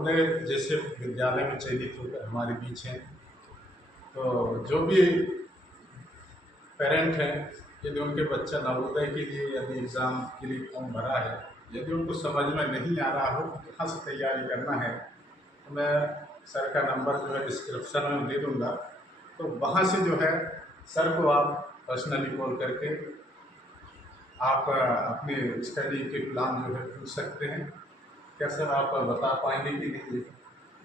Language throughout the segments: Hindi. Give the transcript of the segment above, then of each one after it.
नवोदय जैसे विद्यालय में चयनित होकर हमारे बीच हैं। तो जो भी पेरेंट हैं, यदि उनके बच्चा नवोदय के लिए यदि एग्ज़ाम के लिए फॉर्म भरा है, यदि उनको समझ में नहीं आ रहा हो कि कहाँ से तैयारी करना है, तो मैं सर का नंबर जो है डिस्क्रिप्शन में दे दूँगा। तो वहाँ से जो है सर को आप पर्सनली कॉल करके आप अपने स्टडी के प्लान जो है पूछ सकते हैं। क्या सर आप बता पाएंगे कि नहीं?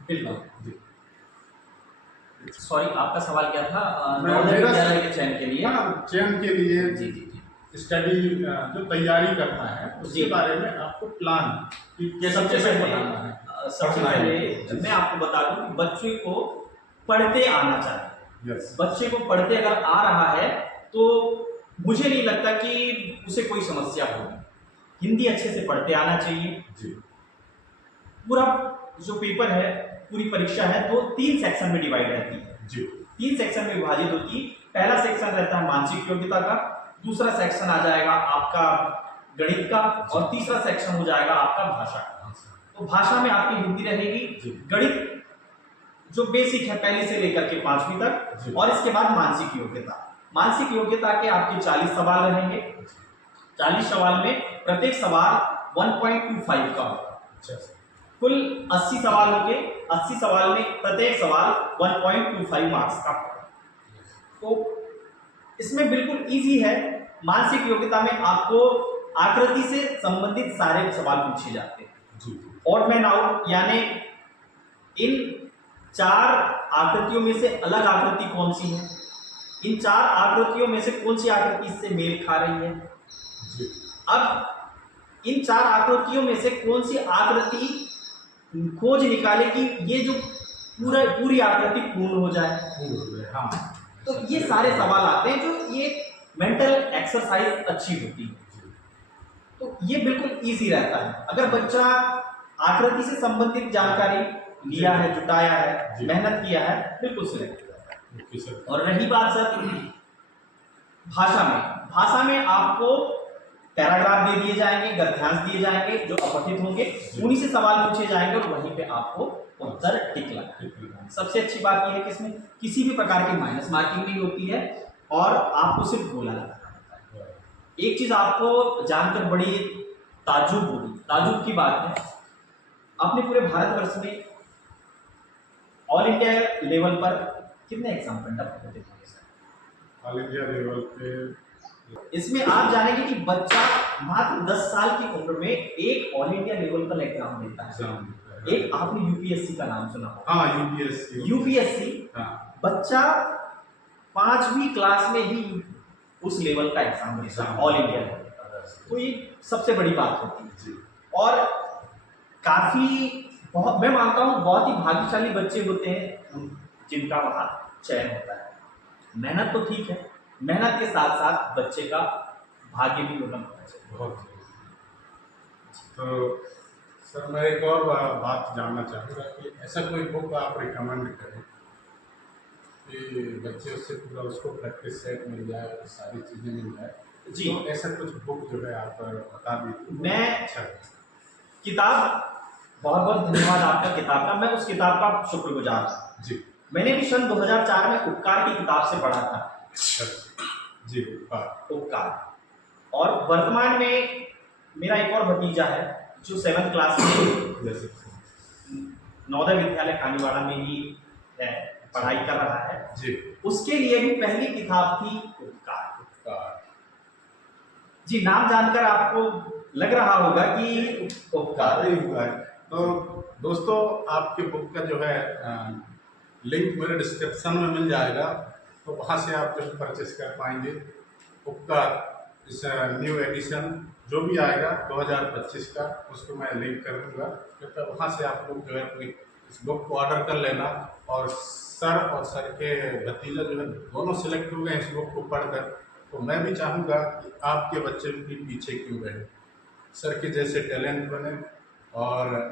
बिल्कुल जी। सॉरी, आपका सवाल क्या था? मेरा नवोदय विद्यालय के चयन के लिए। हाँ, चयन के लिए जी जी जी स्टडी जो तैयारी करना है उसके जी। बारे में आपको प्लान कि कैसे सबसे कैसे पहले बनाना है। सबसे पहले मैं आपको बता दूं कि बच्चे को पढ़ते आना चाहिए। यस। बच्चे को पढ़ते अगर आ रहा है तो मुझे नहीं लगता कि उसे कोई समस्या होगी। हिंदी अच्छे से पढ़ते आना चाहिए जी। पूरा जो पेपर है, पूरी परीक्षा है, तो 3 सेक्शन में डिवाइड रहती है जी। 3 सेक्शन में विभाजित होती है। पहला सेक्शन रहता है मानसिक योग्यता का, दूसरा सेक्शन आ जाएगा आपका गणित का, और तीसरा सेक्शन हो जाएगा आपका भाषा का। तो भाषा में आपकी हिंदी रहेगी, गणित जो बेसिक है पहली से लेकर के 5वीं तक, और इसके बाद मानसिक योग्यता। मानसिक योग्यता के आपके 40 सवाल रहेंगे। 40 सवाल में प्रत्येक सवाल 1.25 का होगा। कुल 80 सवाल होंगे। 80 सवाल में प्रत्येक सवाल 1.25 मार्क्स का होगा। तो इसमें बिल्कुल इजी है। मानसिक योग्यता में आपको आकृति से संबंधित सारे सवाल पूछे जाते हैं। ऑड मैन आउट, यानी इन 4 आकृतियों में से अलग आकृति कौन सी है, इन 4 आकृतियों में से कौन सी आकृति इससे मेल खा रही है। अब इन 4 आकृतियों में से कौन सी आकृति खोज निकाले कि ये जो पूरी आकृति पूर्ण हो जाए। हाँ। तो ये सारे सवाल आते हैं, जो ये मेंटल एक्सरसाइज अच्छी होती है। तो ये बिल्कुल इजी रहता है। अगर बच्चा आकृति से संबंधित जानकारी लिया है, जुटाया है, मेहनत किया है, बिल्कुल सिलेक्ट हो जाता है। और रही बात सर भाषा में आपको पैराग्राफ दे दिए जाएंगे, गद्यांश दिए जाएंगे जो अपठित होंगे, उन्हीं से सवाल पूछे जाएंगे और वहीं पे आपको उत्तर टिक लगाना। सबसे अच्छी बात यह है कि इसमें किसी भी प्रकार की माइनस मार्किंग नहीं होती है और आपको सिर्फ गोला लगाना होता है। एक चीज आपको जानकर बड़ी ताज्जुब होगी, ताज्जुब की बात है, अपने पूरे भारतवर्ष में ऑल इंडिया लेवल पर कितने एग्जाम कंडक्ट होते हैं सर? ऑल इंडिया लेवल पे इसमें आप जानेंगे कि बच्चा मात्र 10 साल की उम्र में एक ऑल इंडिया लेवल का एग्जाम देता है। एक आपने यूपीएससी का नाम सुना होगा। हाँ, यूपीएससी। हाँ। बच्चा 5वीं क्लास में ही उस लेवल का एग्जाम देता है, ऑल इंडिया लेवल। तो ये सबसे बड़ी बात होती है। और मैं मानता हूँ बहुत ही भाग्यशाली बच्चे होते हैं जिनका वहाँ चयन होता है। मेहनत तो ठीक है, मेहनत के साथ साथ बच्चे का भाग्य भी होना चाहिए। बहुत। तो सर मैं एक और बात जानना चाहूँगा कि ऐसा कोई बुक आप रिकमेंड करें कि बच्चे उससे पूरा उसको प्रैक्टिस सेट मिल जाए और सारी चीज़ें मिल जाए। जी। तो ऐसा कुछ बुक जो है आप बता दीजिए। मैं अच्छा किताब, बहुत बहुत धन्यवाद आपका किताब का, मैं उस किताब का शुक्रगुजार हूँ। जी। मैंने भी सन 2004 में उपकार की किताब से पढ़ा था। जी। उपकार। और वर्तमान में मेरा एक और भतीजा है जो 7th क्लास में नवोदय विद्यालय कानीवाड़ा में ही है, पढ़ाई कर रहा है। जी। उसके लिए भी पहली किताब थी उपकार। जी, नाम जानकर आपको लग रहा होगा कि उपकार ही हुआ है। तो दोस्तों आपके बुक का जो है लिंक मेरे डिस्क्रिप्शन में मिल जाएगा, तो वहाँ से आप जो परचेस कर पाएंगे। उपकार इस न्यू एडिशन जो भी आएगा 2025 का, उसको मैं लिंक कर दूँगा। तो वहाँ से आप लोग जो है इस बुक को ऑर्डर कर लेना। और सर और सर के भतीजा जो है दोनों सिलेक्ट हो गए इस बुक को पढ़कर। तो मैं भी चाहूँगा कि आपके बच्चे भी पीछे क्यों रहे, सर के जैसे टैलेंट बने और